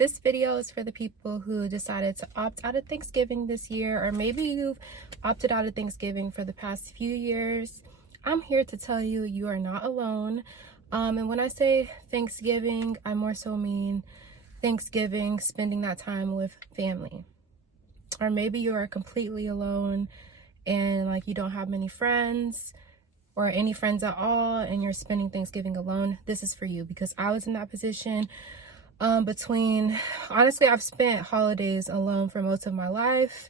This video is for the people who decided to opt out of Thanksgiving this year, or maybe you've opted out of Thanksgiving for the past few years. I'm here to tell you you are not alone. And when I say Thanksgiving, I more so mean Thanksgiving, spending that time with family. Or maybe you are completely alone and like you don't have many friends or any friends at all, and you're spending Thanksgiving alone. This is for you, because I was in that position. Honestly, I've spent holidays alone for most of my life.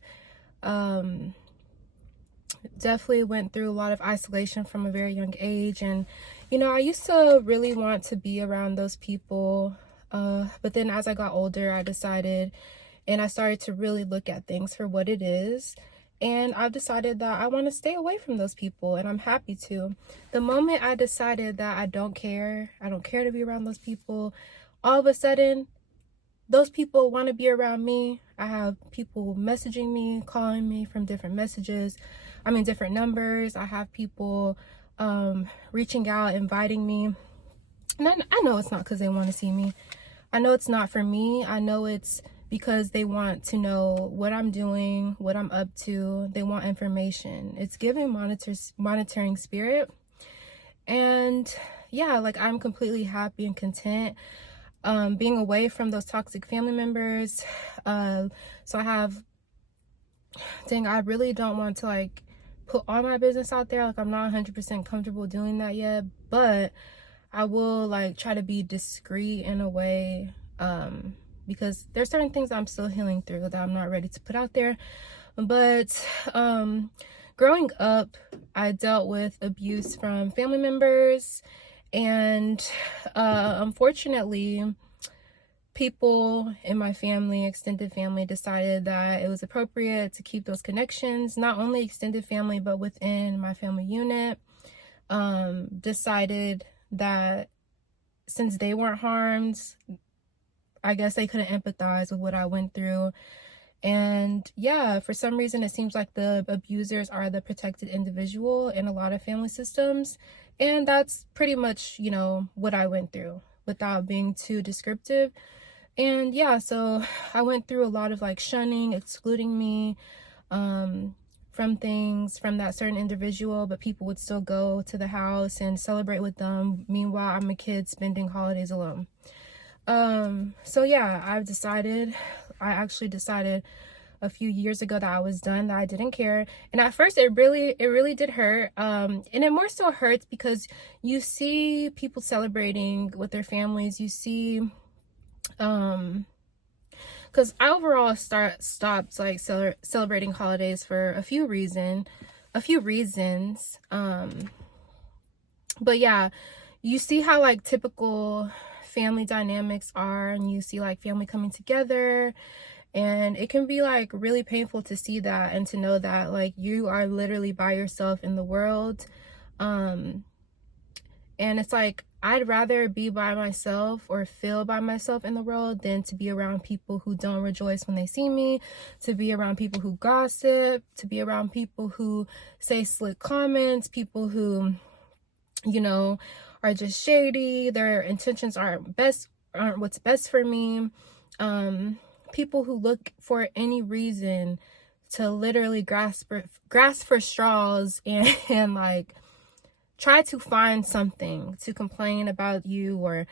Definitely went through a lot of isolation from a very young age, and I used to really want to be around those people, but then as I got older, I decided, and I started to really look at things for what it is, and I've decided that I want to stay away from those people, and I'm happy to. The moment I decided that I don't care to be around those people, all of a sudden, those people want to be around me. I have people messaging me, calling me from different different numbers. I have people reaching out, inviting me. And I know it's not because they want to see me. I know it's not for me. I know it's because they want to know what I'm doing, what I'm up to. They want information. It's giving monitoring spirit. And yeah, like I'm completely happy and content being away from those toxic family members. So I really don't want to like put all my business out there. Like I'm not 100% comfortable doing that yet, but I will like try to be discreet in a way, because there's certain things I'm still healing through that I'm not ready to put out there. But growing up, I dealt with abuse from family members, and unfortunately, people in my family, extended family, decided that it was appropriate to keep those connections, not only extended family, but within my family unit. Decided that since they weren't harmed, I guess they couldn't empathize with what I went through. And yeah, for some reason, it seems like the abusers are the protected individual in a lot of family systems. And that's pretty much, what I went through without being too descriptive. And yeah, so I went through a lot of like shunning, excluding me from things from that certain individual, but people would still go to the house and celebrate with them. Meanwhile, I'm a kid spending holidays alone. So yeah, I actually decided a few years ago that I was done, that I didn't care. And at first it really did hurt. And it more so hurts because you see people celebrating with their families. You see, because I overall stopped like celebrating holidays for a few reasons. But yeah, you see how like typical family dynamics are, and you see like family coming together, and it can be like really painful to see that and to know that like you are literally by yourself in the world. And it's like I'd rather be by myself or feel by myself in the world than to be around people who don't rejoice when they see me, to be around people who gossip, to be around people who say slick comments, people who are just shady. Their intentions aren't what's best for me. People who look for any reason to literally grasp for straws and like try to find something to complain about you or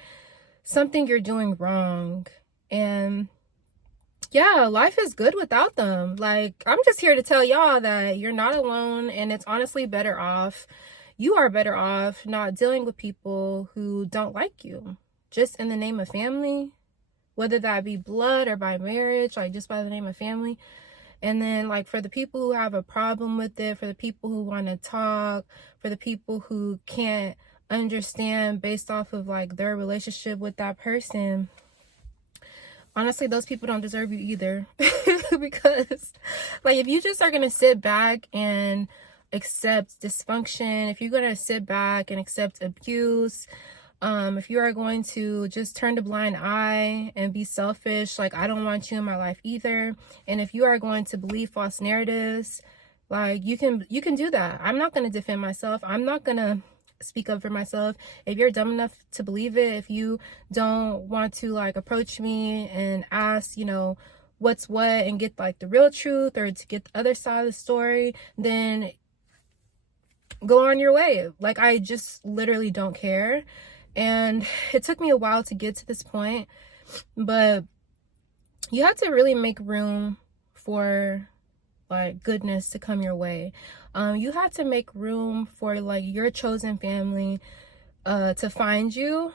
something you're doing wrong. And yeah, life is good without them. Like, I'm just here to tell y'all that you're not alone, and it's honestly better off. You are better off not dealing with people who don't like you, just in the name of family, whether that be blood or by marriage, like just by the name of family. And then like for the people who have a problem with it, for the people who want to talk, for the people who can't understand based off of like their relationship with that person, honestly, those people don't deserve you either. Because like if you just are going to sit back and accept dysfunction, if you're going to sit back and accept abuse, if you are going to just turn a blind eye and be selfish, like I don't want you in my life either. And if you are going to believe false narratives, like you can do that. I'm not going to defend myself. I'm not going to speak up for myself. If you're dumb enough to believe it, if you don't want to like approach me and ask, you know, what's what and get like the real truth or to get the other side of the story, then go on your way. Like, I just literally don't care. And it took me a while to get to this point, but you have to really make room for like goodness to come your way. You have to make room for like your chosen family to find you,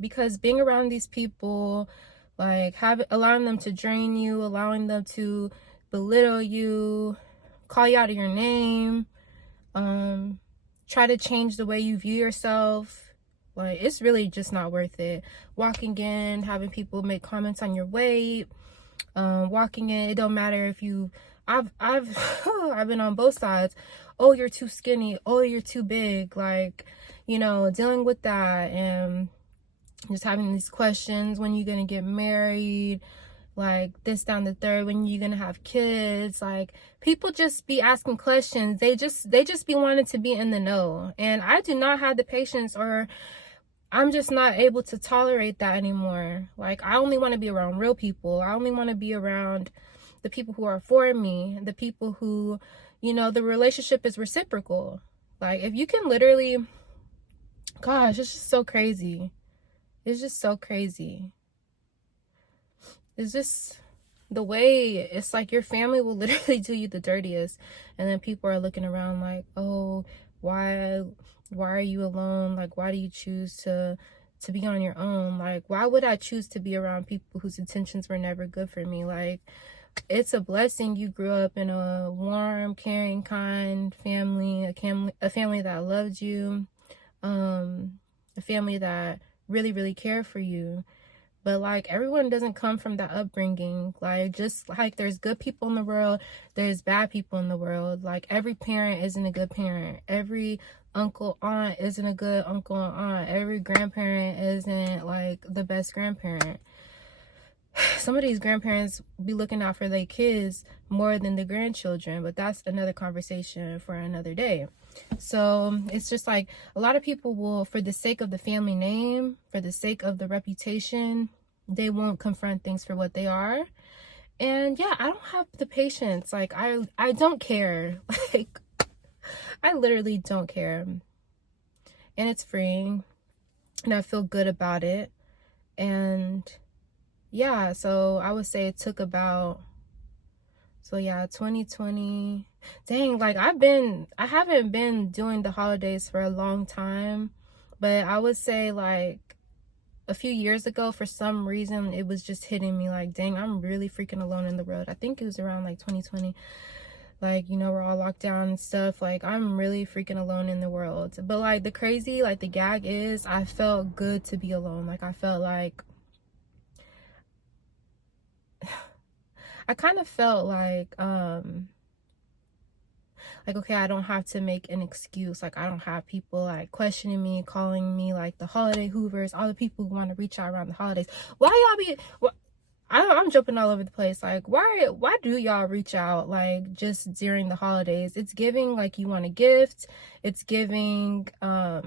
because being around these people, like allowing them to drain you, allowing them to belittle you, call you out of your name, try to change the way you view yourself, like, it's really just not worth it. Walking in, having people make comments on your weight, walking in, it don't matter if you, I've I've been on both sides. Oh, you're too skinny. Oh, you're too big. Like, you know, dealing with that and just having these questions: when you gonna get married, like this, down, the third, when you gonna have kids. Like, people just be asking questions. They just be wanting to be in the know, and I do not have the patience, or I'm just not able to tolerate that anymore. Like, I only want to be around real people. I only want to be around the people who are for me, the people who, you know, the relationship is reciprocal. Like, if you can literally, gosh, it's just so crazy. It's just so crazy. It's just the way it's like your family will literally do you the dirtiest, and then people are looking around like, oh, why are you alone? Like, why do you choose to be on your own? Like, why would I choose to be around people whose intentions were never good for me? Like, it's a blessing you grew up in a warm, caring, kind family, a family that loved you, a family that really, really cared for you. But like, everyone doesn't come from that upbringing. Like, just like there's good people in the world, there's bad people in the world. Like, every parent isn't a good parent. Every uncle, aunt isn't a good uncle and aunt. Every grandparent isn't like the best grandparent. Some of these grandparents be looking out for their kids more than the grandchildren, but that's another conversation for another day. So it's just like, a lot of people will, for the sake of the family name, for the sake of the reputation, they won't confront things for what they are. And yeah, I don't have the patience. Like, I don't care. Like, I literally don't care. And it's freeing, and I feel good about it. And yeah, so I would say it took about, so yeah, 2020. Dang, like, I haven't been doing the holidays for a long time, but I would say like a few years ago, for some reason, it was just hitting me like, dang, I'm really freaking alone in the world. I think it was around like 2020. Like, you know, we're all locked down and stuff. Like, I'm really freaking alone in the world. But like, the crazy, like, the gag is, I felt good to be alone. Like, I felt like, I kind of felt like, okay, I don't have to make an excuse. Like, I don't have people like questioning me, calling me like the holiday hoovers, all the people who want to reach out around the holidays. Why y'all be, I'm jumping all over the place. Like, why do y'all reach out like just during the holidays? It's giving like you want a gift. It's giving, I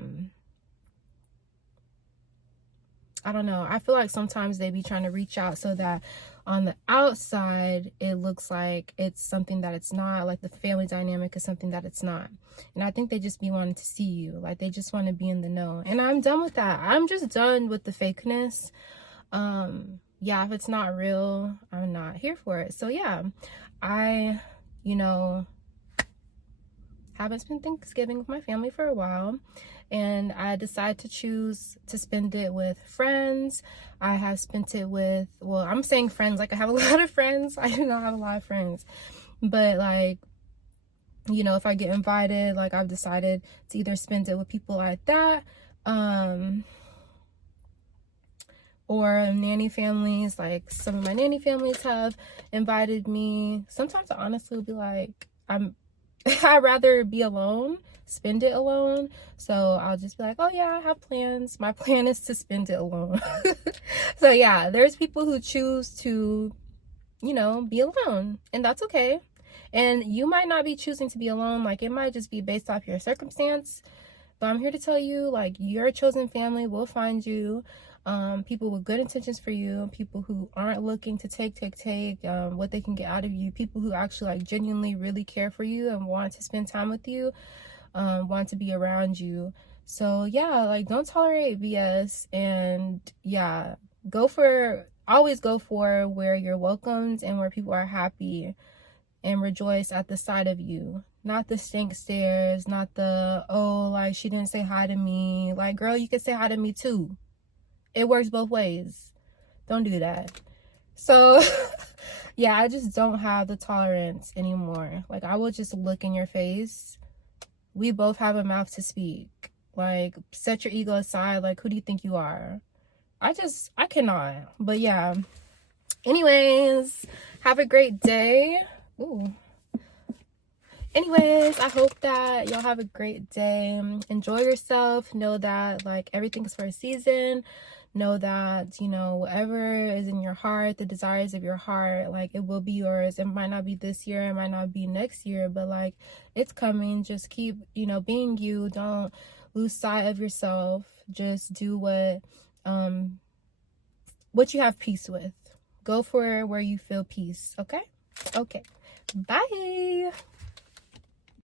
don't know. I feel like sometimes they be trying to reach out so that on the outside it looks like it's something that it's not. Like, the family dynamic is something that it's not. And I think they just be wanting to see you. Like, they just want to be in the know. And I'm done with that. I'm just done with the fakeness. Yeah, if it's not real, I'm not here for it. So yeah, I, you know, haven't spent Thanksgiving with my family for a while, and I decided to choose to spend it with friends. I have spent it with, well, I'm saying friends like I have a lot of friends. I do not have a lot of friends, but like, you know, if I get invited, like, I've decided to either spend it with people like that, or nanny families. Like, some of my nanny families have invited me. Sometimes I honestly will be like, I'd rather be alone, spend it alone. So I'll just be like, oh yeah, I have plans. My plan is to spend it alone. So yeah, there's people who choose to, you know, be alone, and that's okay. And you might not be choosing to be alone. Like, it might just be based off your circumstance. But I'm here to tell you, like, your chosen family will find you. People with good intentions for you, people who aren't looking to take what they can get out of you, people who actually like genuinely really care for you and want to spend time with you, want to be around you. So yeah, like, don't tolerate BS, and yeah, always go for where you're welcomed and where people are happy and rejoice at the sight of you. Not the stink stares, not the, oh, like, she didn't say hi to me. Like, girl, you can say hi to me too. It works both ways. Don't do that. So yeah, I just don't have the tolerance anymore. Like, I will just look in your face. We both have a mouth to speak. Like, set your ego aside. Like, who do you think you are? I cannot. But yeah, anyways, have a great day. Ooh. Anyways, I hope that y'all have a great day. Enjoy yourself. Know that, like, everything's for a season. Know that, you know, whatever is in your heart, the desires of your heart, like, it will be yours. It might not be this year, it might not be next year, but like, it's coming. Just keep, you know, being you. Don't lose sight of yourself. Just do what you have peace with. Go for where you feel peace. Okay. Bye.